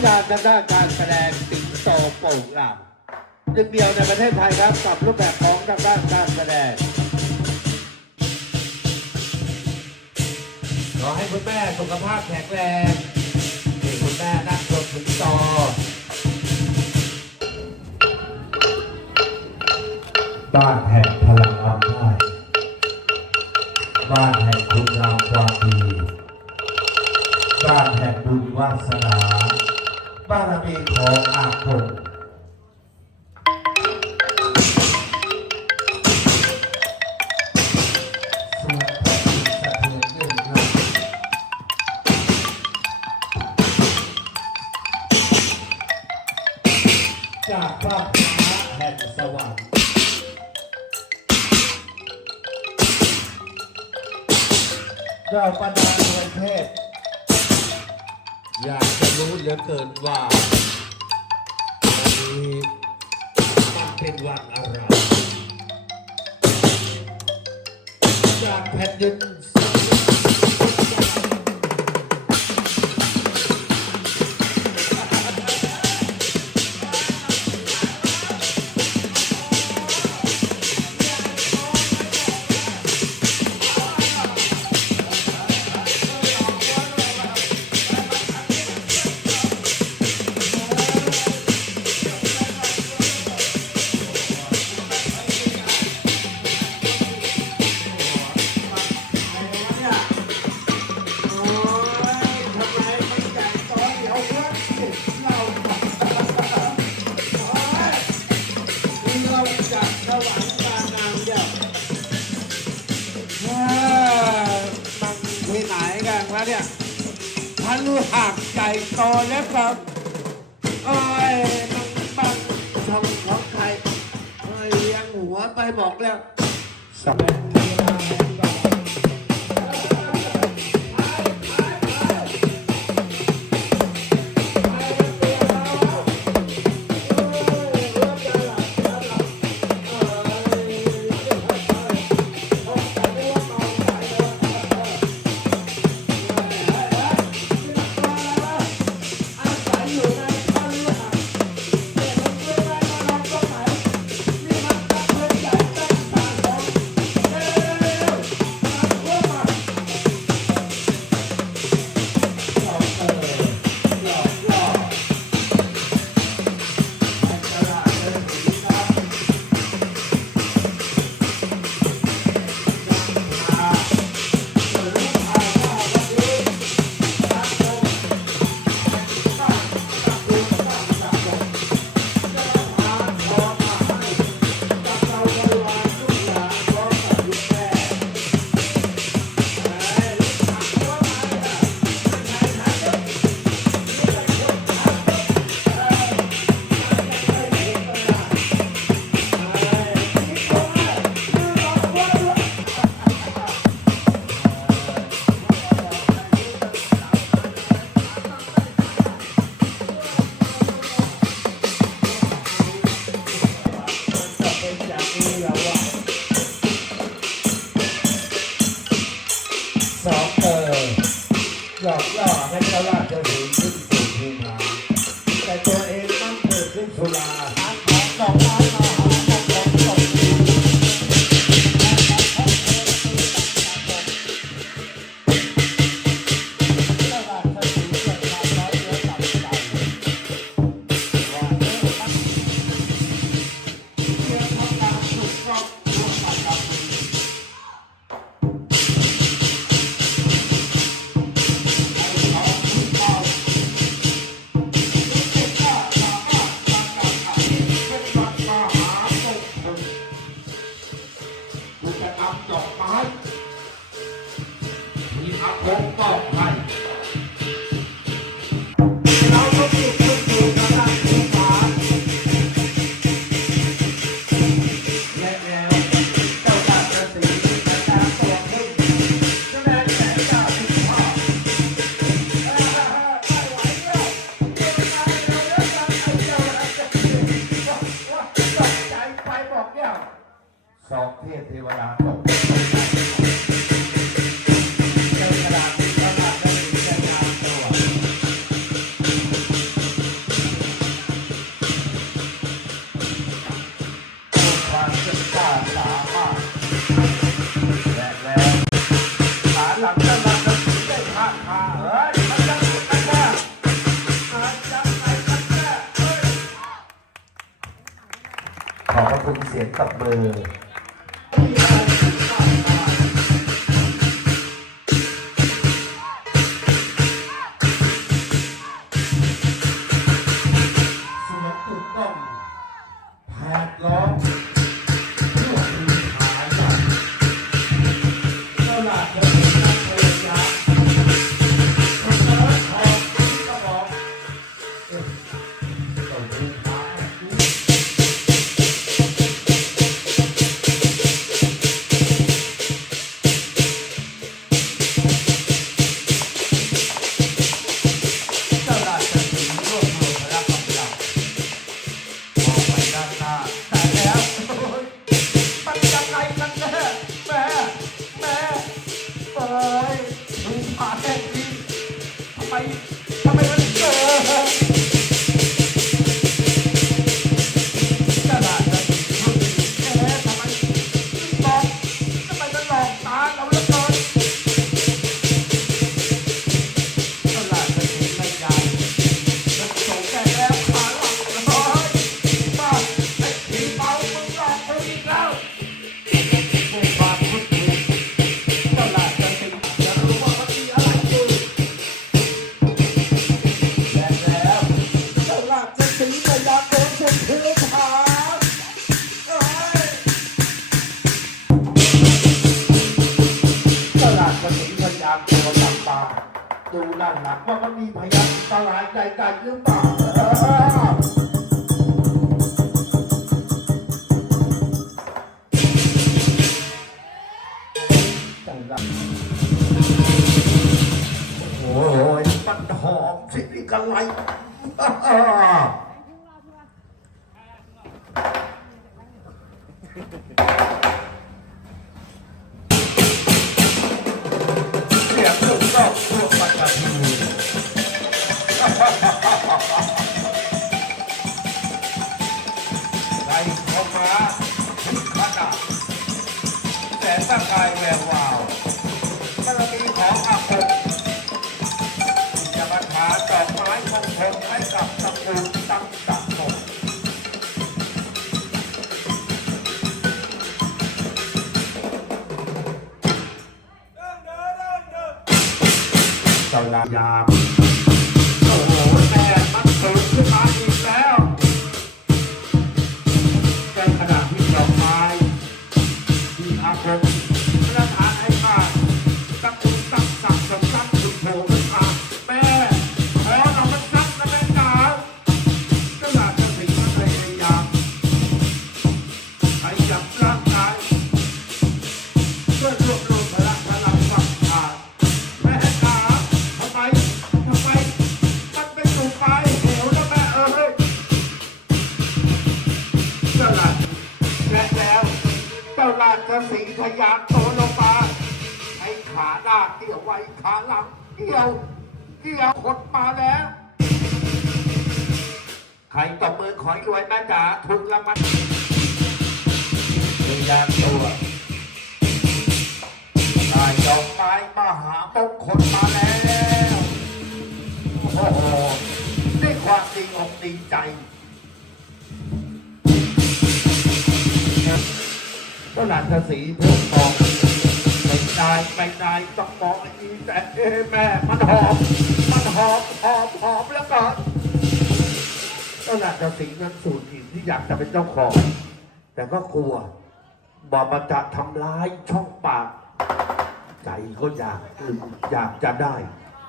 ผลงานทางด้านการแสดงสิงโตโป่งลำหนึ่งเดียวในประเทศไทยครับกับรูปแบบของทางด้านการแสดงขอให้คุณแม่สุขภาพแข็งแรงให้คุณแม่นั่งชมสิงโตบ้านแห่งพลังอำนาจบ้านแห่งคุณงามความดีบ้านแห่งบุญวาสนา บารมีของอาคมสูงแผ่นดินสะเทือนเรื่องเล่าจากฟ้าฟ้าแห่งสวรรค์เราประดาประเทศ อยากจะรู้เหลือเกินว่าวันนี้มันเป็นวันอะไรจากแผ่นดิน พันหักไก่โตแล้วครับเอ้ยมันบังช่องของใครเอ้ยยังหัวไปบอกแล้วสั คุณจะนำจอกไปมีอาคมมอบให้ คุณเสียงตับเบอร์ โอ้ยมันหอมสิกะไล จยาโอ้โหแต่มันตื่นขึ้นมาอีก ใครตบมือขอรวยแม่จ๋าทุกรางวัลดูยาตัวตายดอกไม้มหามงคลมาแล้วโอ้โหได้ความดีอกดีใจตลาดภาษีเพิ่มทองไม่ได้ไม่ได้ต้องมองอีแต่แม่มันหอม มันหอมหอมหอมแล้วก็ ก็หลักจะสิงนั้นสู่ทีมที่อยากจะเป็นเจ้าของ แต่ก็กลัว บอกมันจะทำร้ายช่องปาก ใจก็อยากอยากจะได้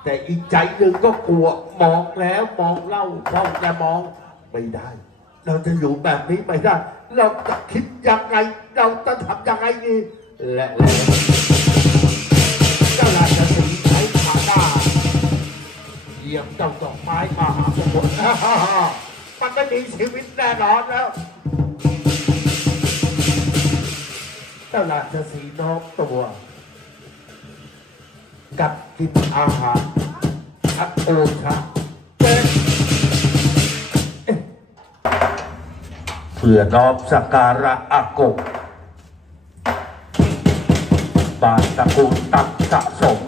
แต่อีกใจหนึ่งก็กลัวมองแล้วมองเล่าท่องแต่มองไม่ได้ เราจะอยู่แบบนี้ไม่ได้ เราจะคิดยังไง เราจะทำยังไงดีและเจ้าราชสีใช้ขาหน้าเหยียบเจ้าดอกไม้มาหาสมุทร ไม่มีชีวิตแน่นอนแล้ว เจ้าหลานจะสีน้องตัว กับกินอาหารอักโอชะเพื่อนอบสกการะอากงบาตะกูลตักสะสม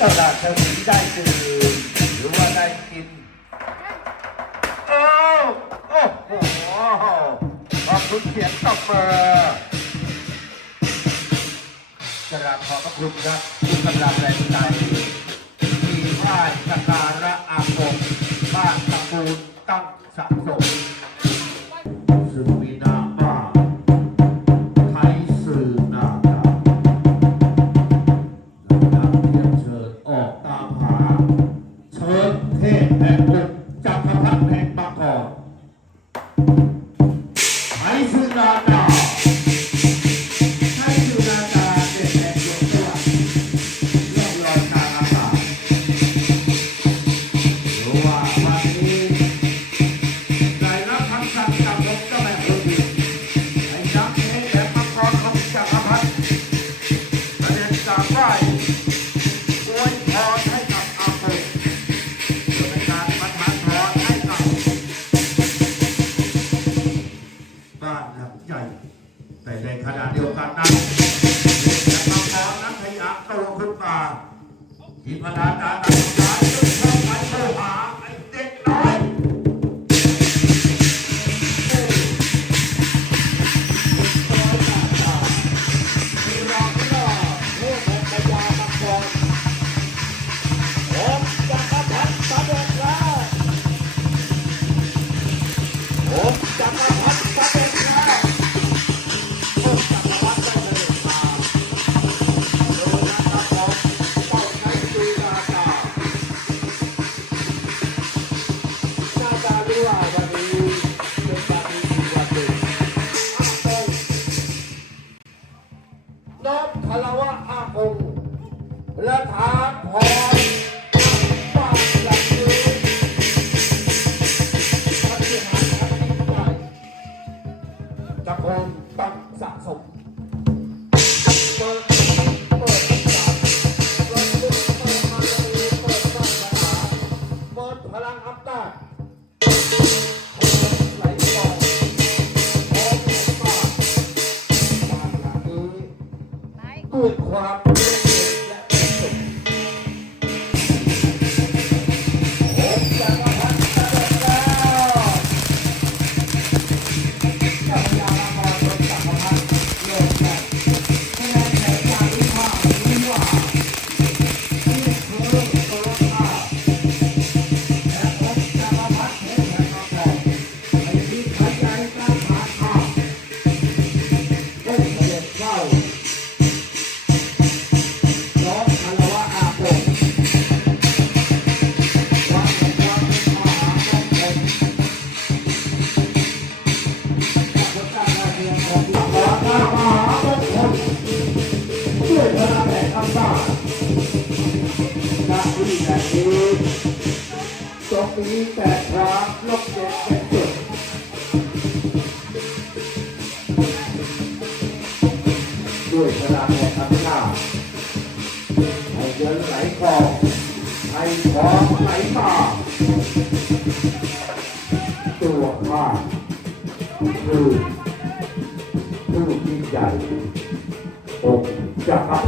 เจ้าราชสีห์ได้ดื่มหรือว่าได้กินโอ้โอ้โหขอบคุณเสียงตบมือกราบขอบพระคุณครับที่กำลังแรงใจที่ไหว้สักการะ ที่ประธ น้อมคารวะอาคมและถามพรบ้านหลัง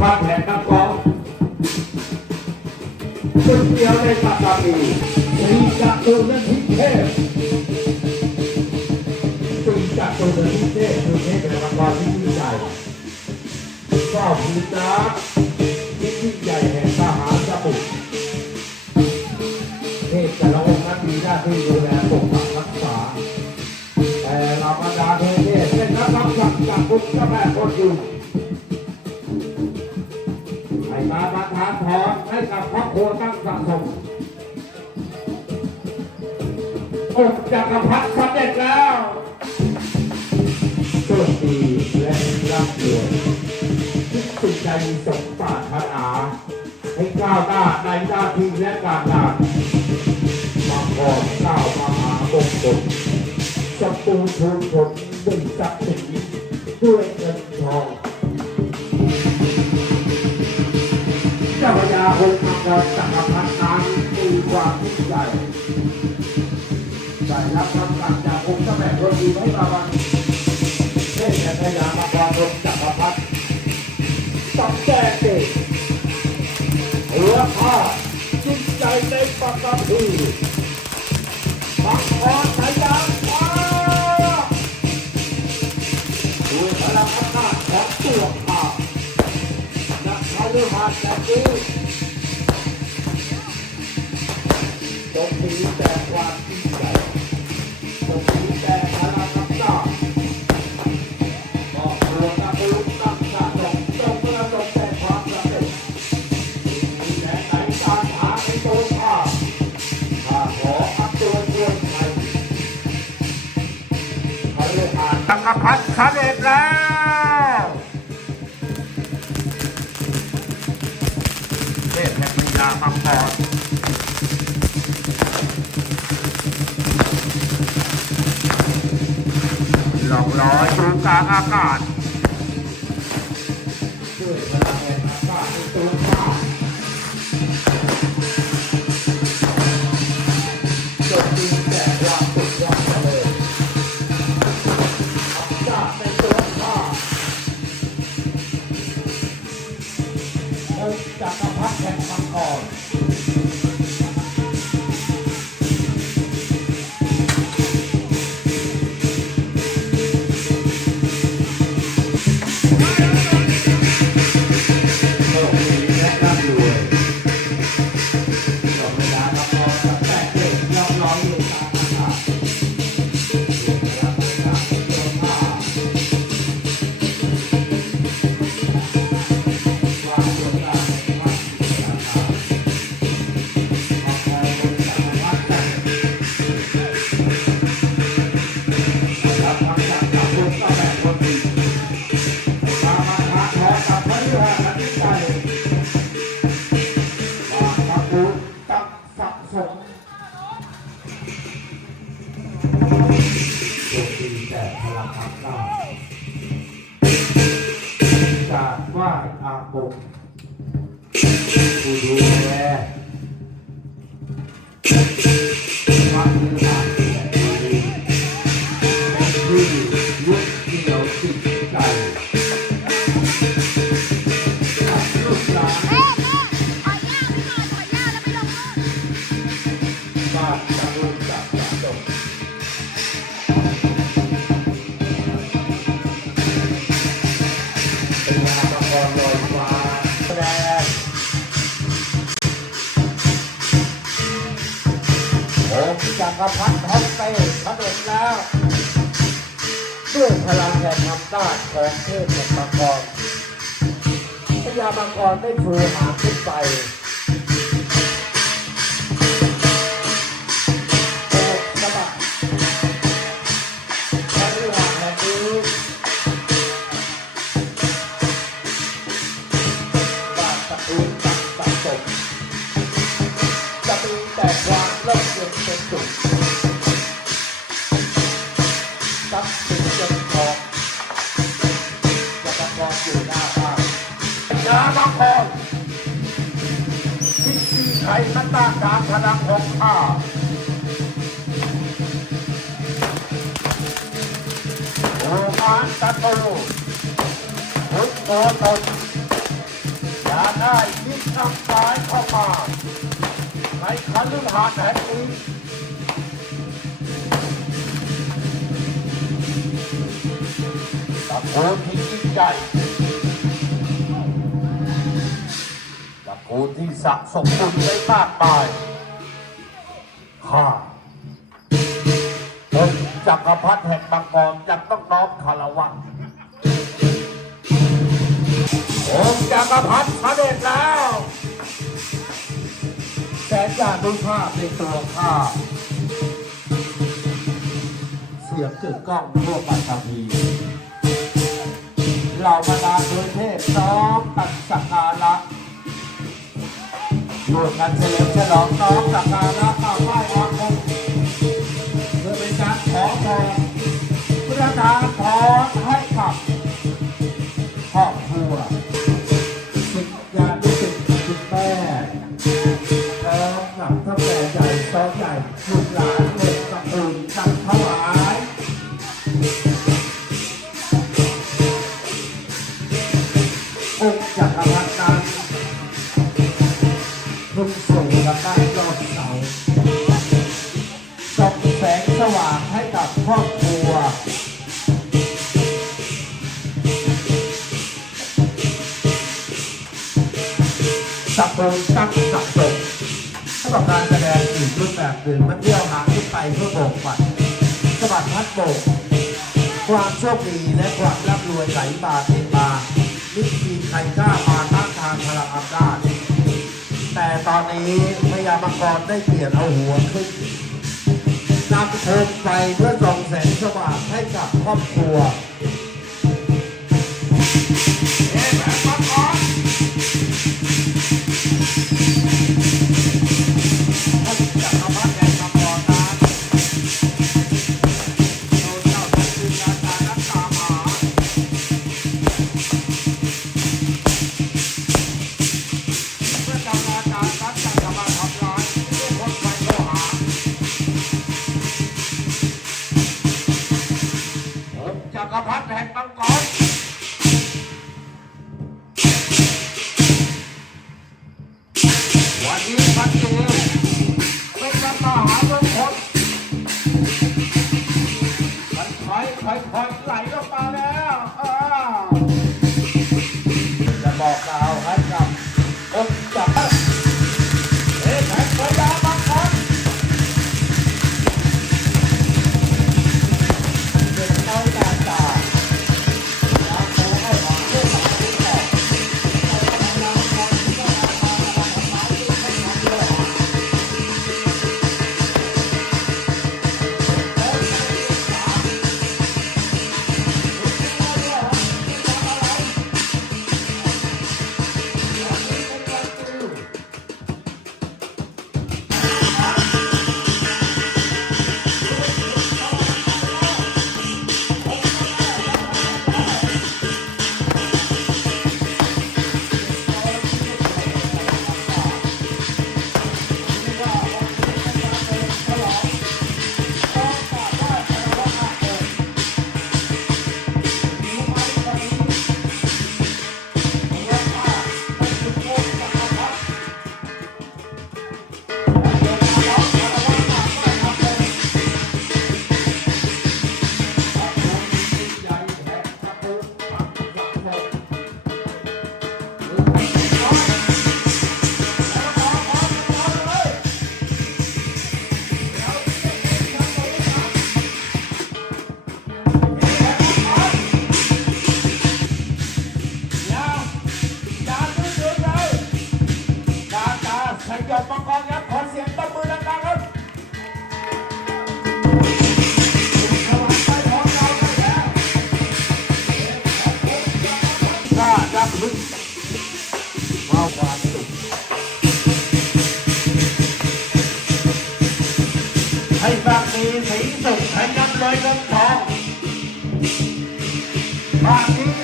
พรรดิแห่งนักกองซึ่งเดียวในปัตตานีสีจักรนันทิเทพสีจักรนันทิเทพคือเทพเป็นมังกรที่ยิ่งใหญ่ก็คือนักที่ยิ่งใหญ่แห่งมหาสมุทรเทพแต่ละองค์นั้นมีหน้าที่ดูแลปกปักรักษา แต่เราบรรดาเทพเนี่ยเป็นนักรับสั่งจากคุณเจ้าแม่คนอยู่ให้ มาประทานพรให้กับครอบครัวตั้งสังสมองค์จักรพรรดิสำเร็จแล้วโชคดีและร่ำรวยทุกสิ่งใดมีสมปรารถนาให้ก้าวหน้าในหน้าที่และการงานมาขอก้าวมาหามงคลจะปูทูลผลด้วยศักดิ์ศรีด้ ความยิ่งใหญ่ได้รับคำสั่งจากองค์เจ้าแม่กวนอิมให้มาวันเทพพญามังกรองค์จักรพรรดิต้องแก้เกตเหลือข้าจิตใจในปากกาพีมังกรพญาฟ้าด้วยพลังอำนาจของตัวข้านักพฤหัสแบบนี้ แต่ความยิ่งใหญ่จงมีแต่พลังอำนาบอกรวมนักลุกนักชาติจงประสบแต่ความสำเร็จมีแต่ไหนการหาในตัวข้าข้าขออัพตัวช่วยไทยพฤหัสจักพรรดิสำเร็จแล้ว อกลอยตรงกลางอากาศด้วยพลังแห่งอากาศในตัวข้าจงมีแต่ความสุขความเจริญอากาศในตัวข้าองค์จักรพรรดิแห่งมังกร ญามั โกนที่ยิ่งใหญ่ตะโกนที่สะสมบุญไว้มากมายข้าองค์จักรพรรดิแห่งมังกรจะต้องน้อมคารวะองค์จักรพรรดิพระเดชแล้วแสนจะดูภาพในตัวข้าเสียงกึกก้องทั่วปัตตภี เรล่าบรราโดยเทพน้องตัดสักการะร่วมกันเฉลิมฉลองน้องสักการะกราไหว้อาคมเพื่อเป็นการขอพรพระทานพรให้ คดีและความร่ำรวยไหลมาเทมานิมีใครกล้ามาตั้งทางพลังอำนาจแต่ตอนนี้พยามังกรได้เปลี่ยนเอาหัวขึ้นนำโคมไฟเพื่อส่องแสงสว่างให้กับครอบครัว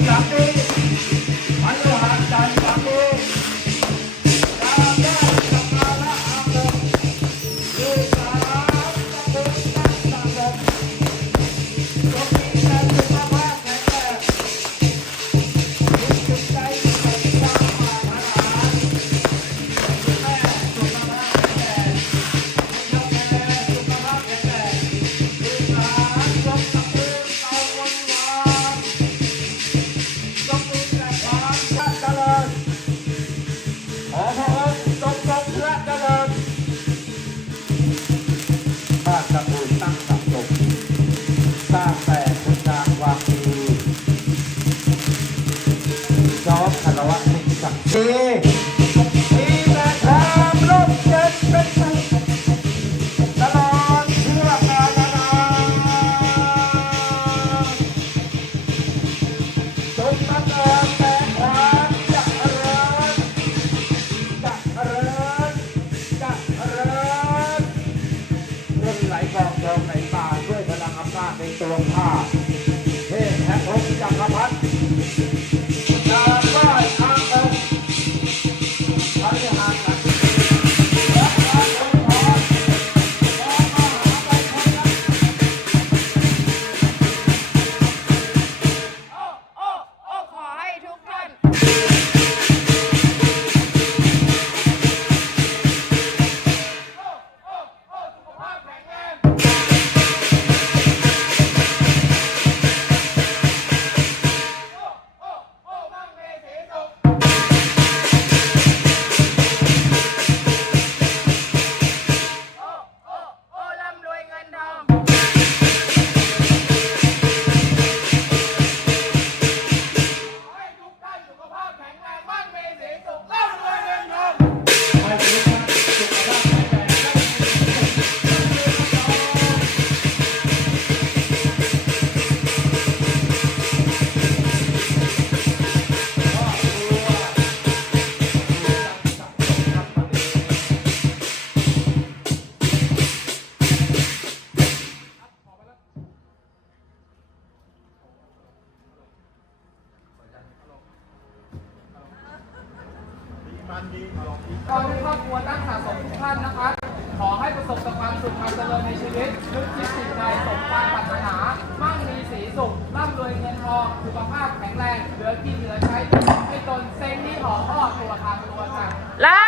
Cà. ริญในชีวิตนึกคิดสิ่งใดสมความปรารถนา มั่งมีสีสุขร่ำรวยเงินทองสุขภาพแข็งแรง เหลือกินเหลือใช้ให้ตนเซ็งที่หอพ่อตัวทางตัวจัค่ะ